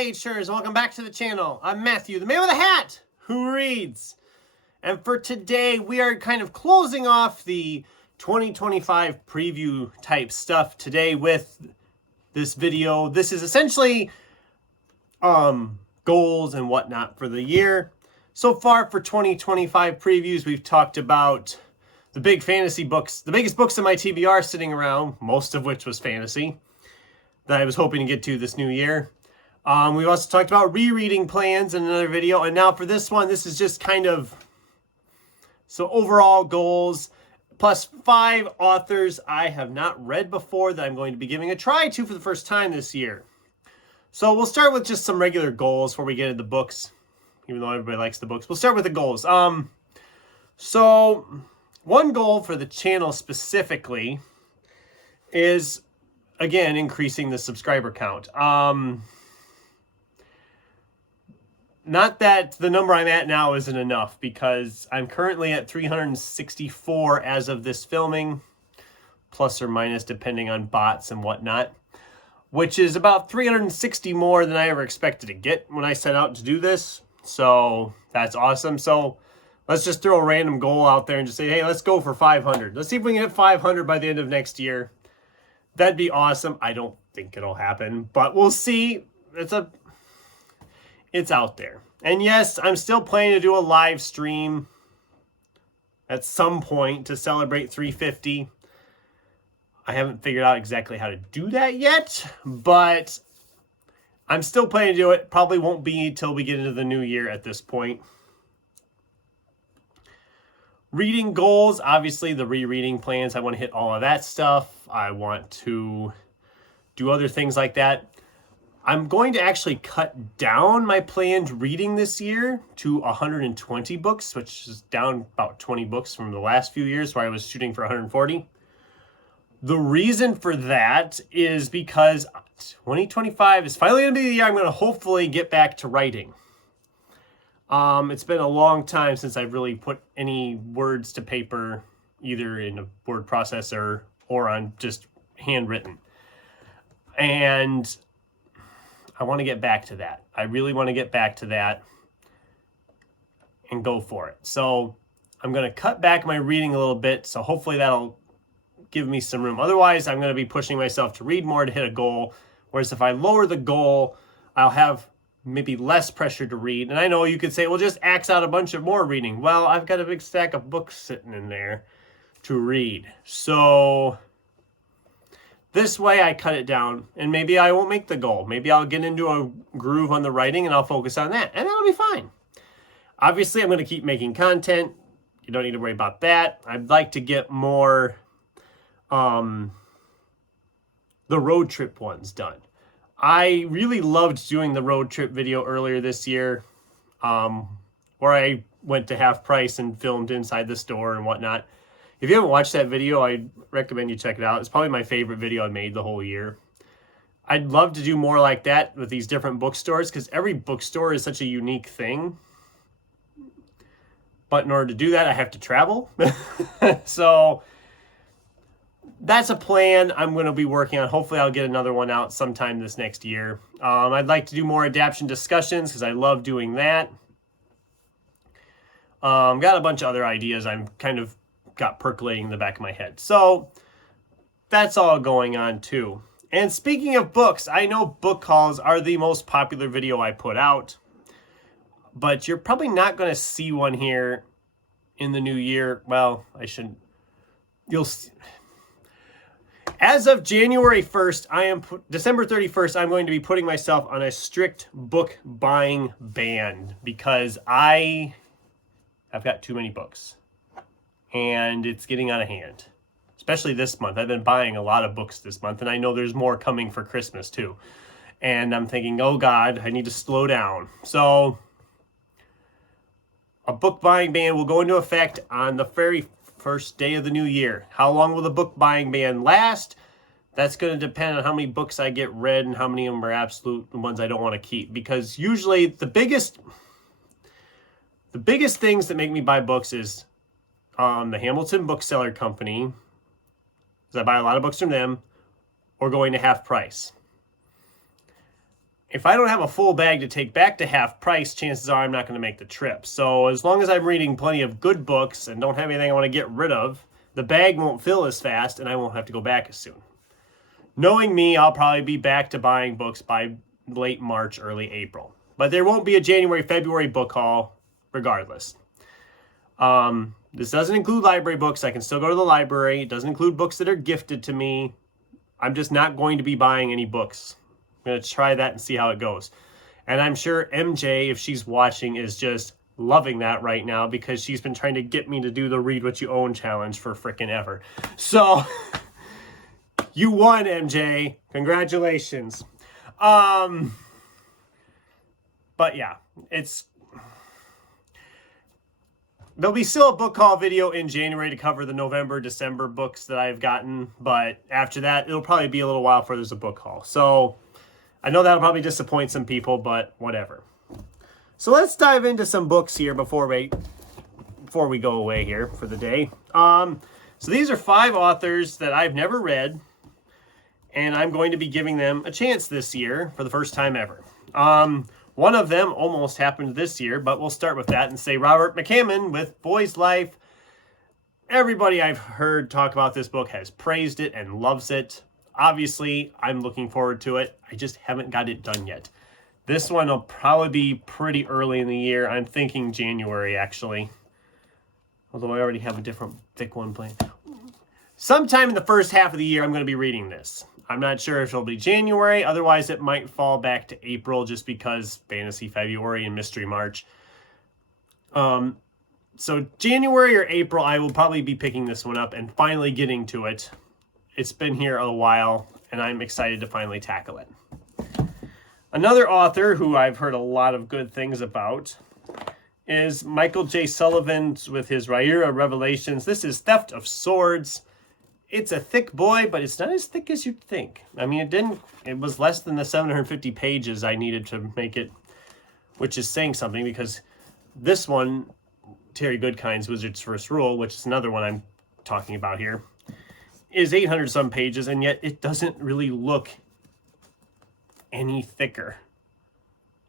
page turners? Welcome back to the channel. I'm Matthew, the man with a hat who reads. And for today, we are kind of closing off the 2025 preview type stuff today with this video. This is essentially goals and whatnot for the year. So far for 2025 previews, we've talked about the big fantasy books, the biggest books in my TBR sitting around, most of which was fantasy, that I was hoping to get to this new year. We've also talked about rereading plans in another video. And now for this one, this is just kind of, so overall goals, plus 5 authors I have not read before that I'm going to be giving a try to for the first time this year. So we'll start with just some regular goals before we get into the books, even though everybody likes the books. We'll start with the goals. So one goal for the channel specifically is, again, increasing the subscriber count. Not that the number I'm at now isn't enough, because I'm currently at 364 as of this filming, plus or minus depending on bots and whatnot, which is about 360 more than I ever expected to get when I set out to do this. So that's awesome. So let's just throw a random goal out there and just say, hey, let's go for 500. Let's see if we can hit 500 by the end of next year. That'd be awesome. I don't think it'll happen, but we'll see. It's out there. And yes, I'm still planning to do a live stream at some point to celebrate 350. I haven't figured out exactly how to do that yet, but I'm still planning to do it. Probably won't be until we get into the new year at this point. Reading goals, obviously the rereading plans. I want to hit all of that stuff. I want to do other things like that. I'm going to actually cut down my planned reading this year to 120 books, which is down about 20 books from the last few years where I was shooting for 140. The reason for that is because 2025 is finally going to be the year I'm going to hopefully get back to writing. It's been a long time since I've really put any words to paper, either in a word processor or on just handwritten. And I want to get back to that. I really want to get back to that and go for it. So I'm going to cut back my reading a little bit. So hopefully that'll give me some room. Otherwise, I'm going to be pushing myself to read more to hit a goal. Whereas if I lower the goal, I'll have maybe less pressure to read. And I know you could say, well, just axe out a bunch of more reading. Well, I've got a big stack of books sitting in there to read. So this way I cut it down, and maybe I won't make the goal. Maybe I'll get into a groove on the writing and I'll focus on that, and that'll be fine. Obviously, I'm going to keep making content. You don't need to worry about that. I'd like to get more the road trip ones done. I really loved doing the road trip video earlier this year, where I went to Half Price and filmed inside the store and whatnot. If you haven't watched that video, I recommend you check it out. It's probably my favorite video I made the whole year. I'd love to do more like that with these different bookstores, because every bookstore is such a unique thing. But in order to do that, I have to travel. So that's a plan I'm going to be working on. Hopefully I'll get another one out sometime this next year. I'd like to do more adaptation discussions because I love doing that. Got a bunch of other ideas I'm kind of got percolating in the back of my head. So that's all going on too. And speaking of books, I know book hauls are the most popular video I put out, but you're probably not going to see one here in the new year. Well, I shouldn't. You'll see. As of January 1st, December 31st, I'm going to be putting myself on a strict book buying ban because I've got too many books. And it's getting out of hand, especially this month. I've been buying a lot of books this month, and I know there's more coming for Christmas too. And I'm thinking, oh God, I need to slow down. So a book buying ban will go into effect on the very first day of the new year. How long will the book buying ban last? That's going to depend on how many books I get read and how many of them are absolute ones I don't want to keep. Because usually the biggest things that make me buy books is the Hamilton Bookseller Company, because I buy a lot of books from them, or going to Half Price. if I don't have a full bag to take back to half price, chances are I'm not going to make the trip. So as long as I'm reading plenty of good books and don't have anything I want to get rid of, the bag won't fill as fast and I won't have to go back as soon. Knowing me, I'll probably be back to buying books by late March, early April. But there won't be a January, February book haul regardless. This doesn't include library books. I can still go to the library. It doesn't include books that are gifted to me. I'm just not going to be buying any books. I'm going to try that and see how it goes. And I'm sure MJ, if she's watching, is just loving that right now because she's been trying to get me to do the Read What You Own challenge for frickin' ever. So, you won, MJ. Congratulations. But yeah, there'll be still a book haul video in January to cover the November, December books that I've gotten. But after that, it'll probably be a little while before there's a book haul. So I know that'll probably disappoint some people, but whatever. So let's dive into some books here before we go away here for the day. So these are 5 authors that I've never read, and I'm going to be giving them a chance this year for the first time ever. One of them almost happened this year, but we'll start with that and say Robert McCammon with Boy's Life. Everybody I've heard talk about this book has praised it and loves it. Obviously, I'm looking forward to it. I just haven't got it done yet. This one will probably be pretty early in the year. I'm thinking January, actually. Although I already have a different thick one planned. Sometime in the first half of the year, I'm going to be reading this. I'm not sure if it'll be January. Otherwise, it might fall back to April just because Fantasy February and Mystery March. So January or April, I will probably be picking this one up and finally getting to it. It's been here a while, and I'm excited to finally tackle it. Another author who I've heard a lot of good things about is Michael J. Sullivan with his Rhaenyra Revelations. This is Theft of Swords. It's a thick boy, but it's not as thick as you'd think. I mean, it was less than the 750 pages I needed to make it, which is saying something because this one, Terry Goodkind's Wizard's First Rule, which is another one I'm talking about here, is 800 some pages, and yet it doesn't really look any thicker.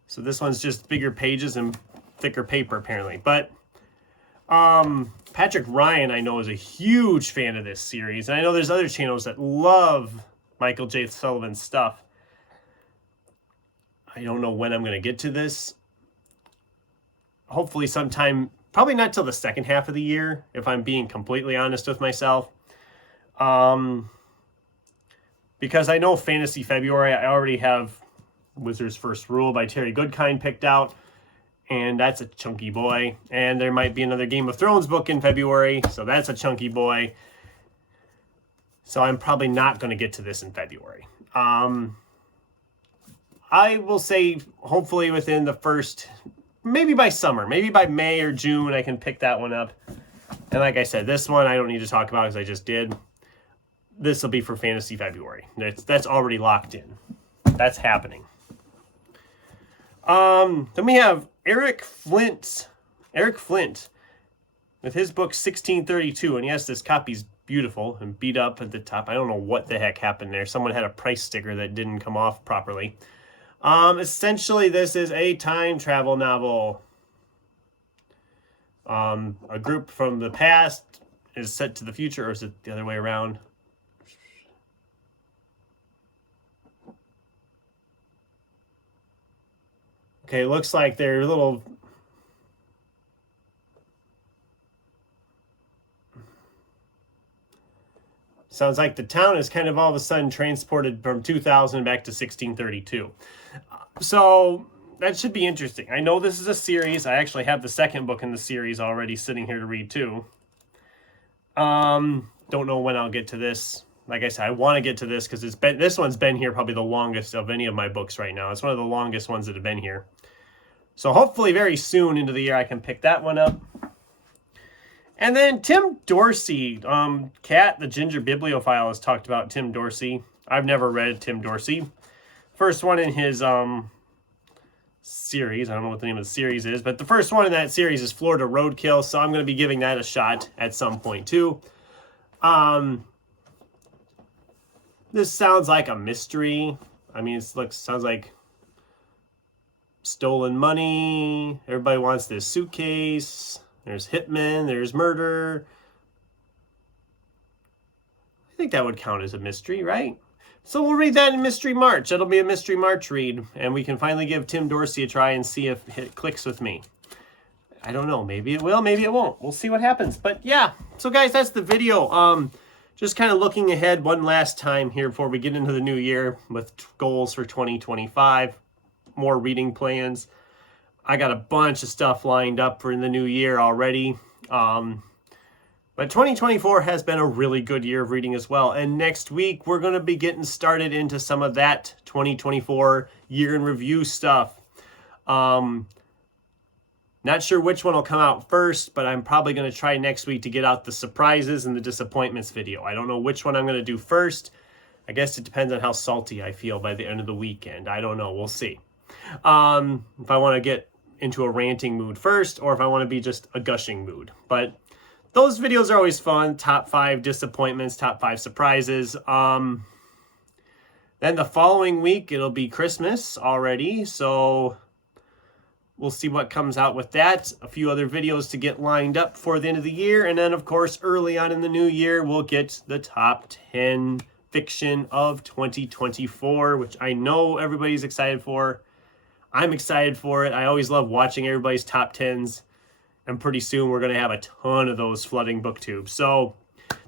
So this one's just bigger pages and thicker paper apparently. But Patrick Ryan, I know, is a huge fan of this series. And I know there's other channels that love Michael J. Sullivan's stuff. I don't know when I'm going to get to this. Hopefully sometime, probably not till the second half of the year, if I'm being completely honest with myself. Because I know Fantasy February, I already have Wizard's First Rule by Terry Goodkind picked out, and that's a chunky boy. And there might be another Game of Thrones book in February, so that's a chunky boy. So I'm probably not going to get to this in February. I will say hopefully within the first, maybe by summer, maybe by May or June, I can pick that one up. And like I said, this one I don't need to talk about because I just did. This will be for Fantasy February. That's already locked in. That's happening. Then we have Eric Flint with his book 1632. And yes, this copy's beautiful and beat up at the top. I don't know what the heck happened there. Someone had a price sticker that didn't come off properly. Essentially, this is a time travel novel. A group from the past is set to the future, or is it the other way around? Okay, it looks like they're a little... Sounds like the town is kind of all of a sudden transported from 2000 back to 1632. So that should be interesting. I know this is a series. I actually have the second book in the series already sitting here to read too. Don't know when I'll get to this. Like I said, I want to get to this because this one's been here probably the longest of any of my books right now. It's one of the longest ones that have been here. So hopefully very soon into the year I can pick that one up. And then Tim Dorsey, Kat, the Ginger Bibliophile, has talked about Tim Dorsey. I've never read Tim Dorsey. First one in his series. I don't know what the name of the series is, but the first one in that series is Florida Roadkill, so I'm going to be giving that a shot at some point too. This sounds like a mystery. I mean, sounds like stolen money. Everybody wants this suitcase. There's hitmen. There's murder. I think that would count as a mystery, right? So we'll read that in Mystery March. It'll be a Mystery March read, and we can finally give Tim Dorsey a try and see if it clicks with me. I don't know. Maybe it will. Maybe it won't. We'll see what happens. But yeah. So guys, that's the video. Just kind of looking ahead one last time here before we get into the new year with goals for 2025. More reading plans. I got a bunch of stuff lined up for in the new year already. But 2024 has been a really good year of reading as well. And next week, we're going to be getting started into some of that 2024 year in review stuff. Not sure which one will come out first, but I'm probably going to try next week to get out the surprises and the disappointments video. I don't know which one I'm going to do first. I guess it depends on how salty I feel by the end of the weekend. I don't know. We'll see. If I want to get into a ranting mood first, or if I want to be just a gushing mood. But those videos are always fun. Top 5 disappointments, top 5 surprises. Then the following week, it'll be Christmas already. So we'll see what comes out with that. A few other videos to get lined up for the end of the year. And then, of course, early on in the new year, we'll get the top 10 fiction of 2024, which I know everybody's excited for. I'm excited for it. I always love watching everybody's top 10s. And pretty soon we're going to have a ton of those flooding booktube. So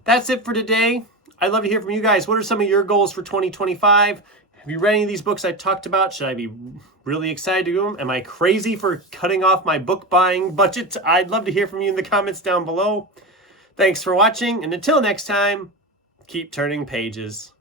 that's it for today. I'd love to hear from you guys. What are some of your goals for 2025? Have you read any of these books I talked about? Should I be really excited to do them? Am I crazy for cutting off my book buying budget? I'd love to hear from you in the comments down below. Thanks for watching. And until next time, keep turning pages.